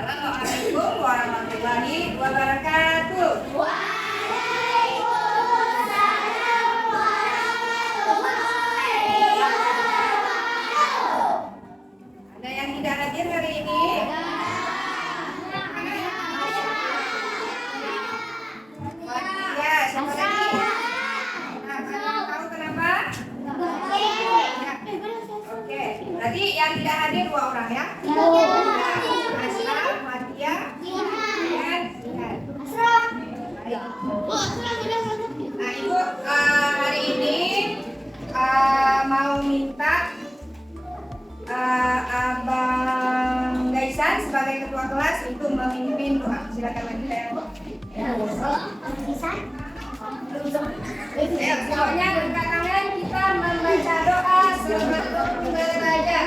Assalamualaikum warahmatullahi wabarakatuh. Waalaikumsalam warahmatullahi wabarakatuh. Ada yang tidak hadir hari ini? Ya, siapa lagi? Nah, kalian tahu kenapa? Oke, berarti yang tidak hadir 2 orang ya? Aslam, Matia, dan Zihan. Baik. Nah, Ibu hari ini mau minta Abang Gaisan sebagai ketua kelas untuk memimpin doa. Silakan maju saya. Semuanya angkat tangan, kita membaca doa sebelum belajar.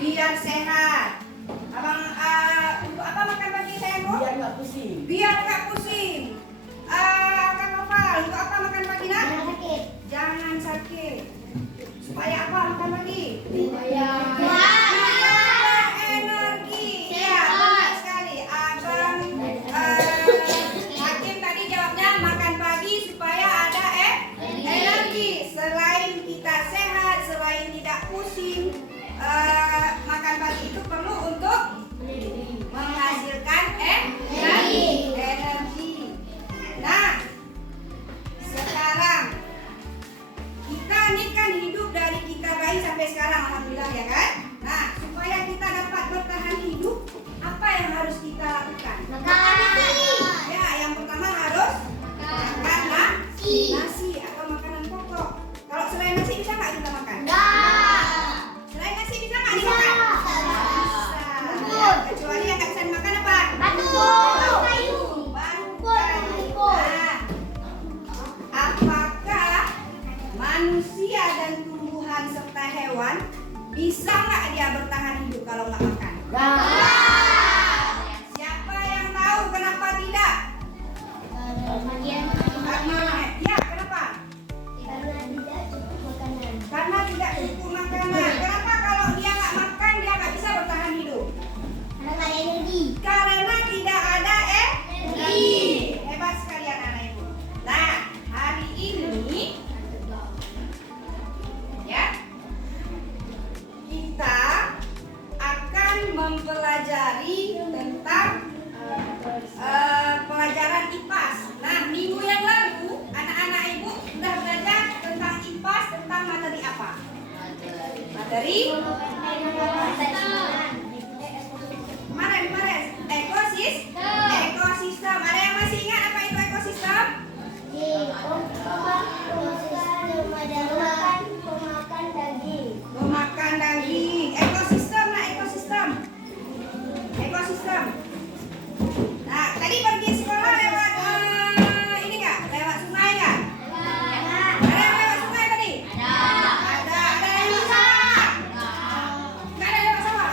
Biar sehat. Abang untuk apa makan pagi sayang Bu? Biar nggak pusing. Biar nggak pusing. Kang Noval, untuk apa makan pagi nak? Jangan sakit. Jangan sakit. Supaya apa makan pagi? Supaya energi. Ya, benar sekali. Abang Hakim tadi jawabnya makan pagi supaya ada energi. Selain kita sehat, selain tidak pusing, makan pagi itu perlu untuk menghasilkan energi. Nah, sekarang kita ini kan hidup dari kita bayi sampai sekarang, alhamdulillah ya kan. Nah, supaya kita dapat bertahan hidup, apa yang harus kita lakukan? kita makan? Enggak. Selain nasi bisa nggak Bisa. dimakan? Bisa. Ya, kecuali yang nggak bisa dimakan apa? Batu. Kayu. Nah, apakah manusia dan tumbuhan serta hewan bisa nggak dia bertahan hidup kalau nggak makan? Siapa yang tahu kenapa tidak? Ya, kenapa? Karena tidak cukup makanan. Kenapa kalau dia nggak makan dia nggak bisa bertahan hidup? Karena tidak ada energi. Hebat sekali anak-anak ibu. Nah, hari ini ya kita akan mempelajari tentang pelajaran IPAS. Nah, minggu yang lalu anak-anak ibu sudah belajar tentang IPAS tentang materi apa? Materi kemarin ekosistem. Ada yang masih ingat apa itu ekosistem? Memakan daging. Ekosistem. Nah, tadi pergi sekolah lewat ini nggak? Lewat sungai nggak? Ada yang lewat sungai tadi? Ada yang lewat sawah? Nggak ada yang lewat sawah?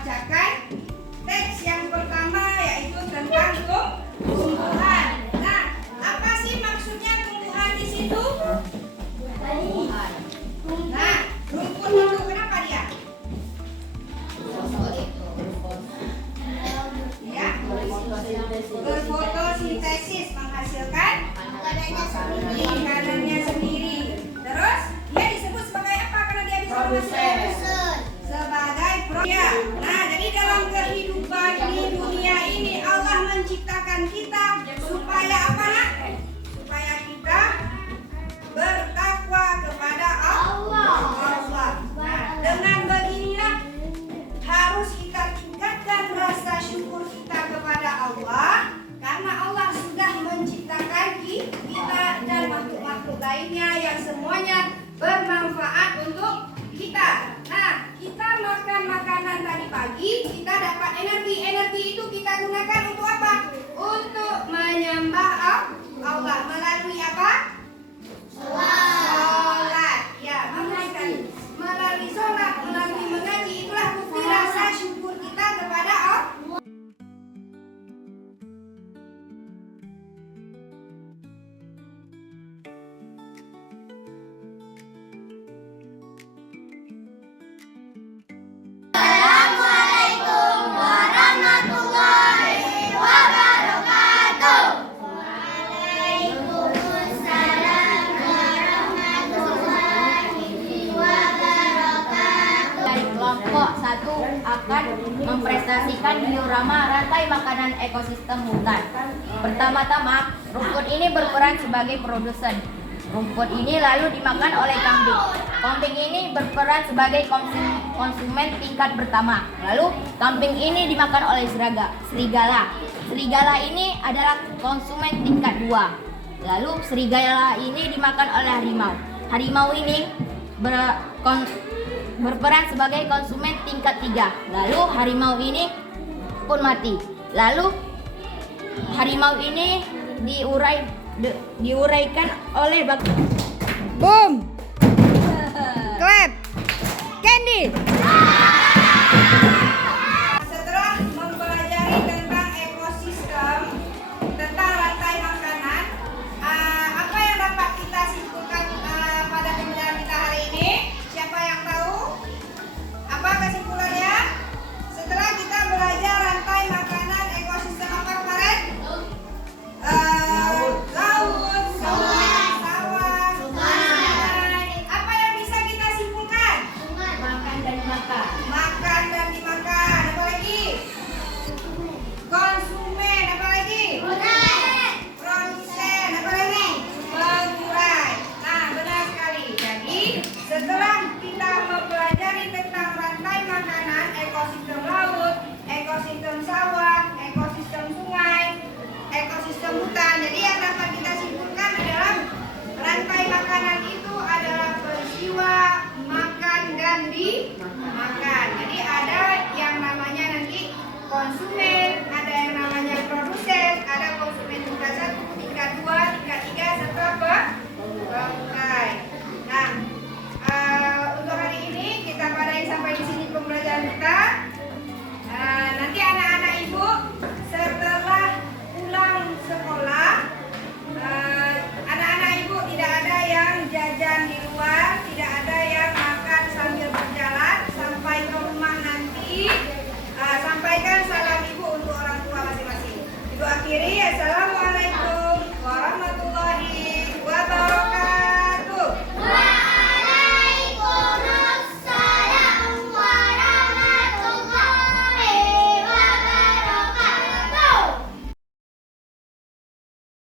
membacakan teks yang pertama, yaitu tentang tumbuhan. Nah, apa sih maksudnya tumbuhan di situ? Nah, rumput itu kenapa dia? Ya, berfotosintesis menghasilkan makanannya sendiri. Terus dia disebut sebagai apa karena dia bisa menghasilkan? Sebagai ya. Nah, jadi dalam kehidupan di dunia ini Allah menciptakan kita supaya apa nak? Supaya kita bertakwa kepada Allah. Nah, dengan beginilah harus kita tingkatkan rasa syukur kita kepada Allah karena Allah sudah menciptakan kita dan makhluk-makhluk lainnya yang semuanya bermanfaat untuk kita. Nah, kita makan makanan tadi pagi, kita dapat energi. Energi itu kita gunakan untuk apa? Untuk menyembah Allah melalui apa? Sholat. Ya, bagus sekali. Melalui sholat, melalui mengaji, itulah bukti rasa syukur kita kepada Allah. Assalamualaikum warahmatullahi wabarakatuh. Waalaikumsalam warahmatullahi wabarakatuh. Dari kelompok 1 akan mempresentasikan diorama rantai makanan ekosistem hutan. Pertama-tama, rumput ini berperan sebagai produsen. Rumput ini lalu dimakan oleh kambing. Kambing ini berperan sebagai konsumen tingkat pertama. Lalu kambing ini dimakan oleh serigala. Serigala ini adalah konsumen tingkat 2. Lalu serigala ini dimakan oleh harimau. Harimau ini berperan sebagai konsumen tingkat 3. Lalu harimau ini pun mati. Lalu harimau ini diuraikan oleh Boom. Clap. Candy. Setelah mempelajari tentang ekosistem, tentang rantai makanan, apa yang dapat kita simpulkan pada pembelajaran kita hari ini? Siapa yang tahu? Apa kesimpulannya? Setelah kita belajar rantai makanan ekosistem apa kemarin? Laut, sawah, sungai. Apa yang bisa kita simpulkan? makan dan dimakan. Makan dan dimakan. Apa lagi? Konsumen. Apa lagi? Produsen. Apa lagi? Pengurai. Nah, benar sekali. Jadi, setelah kita mempelajari tentang rantai makanan, ekosistem laut, ekosistem sawah, ekosistem sungai, ekosistem hutan. Jadi yang dapat kita simpulkan adalah rantai makanan itu adalah peristiwa makan dan dimakan. Jadi ada yang namanya nanti konsumen, ada yang namanya produsen, ada konsumen tingkat 1, tingkat 2, tingkat 3, serta pengurai. Nah, untuk hari ini kita padahi sampai di sini pembelajaran kita. Nanti anak-anak ibu setelah pulang sekolah, anak-anak ibu tidak ada yang jajan di luar, tidak ada yang makan sambil berjalan. Sampai ke rumah nanti, sampaikan salam ibu untuk orang tua masing-masing. Ibu akhiri, assalamualaikum.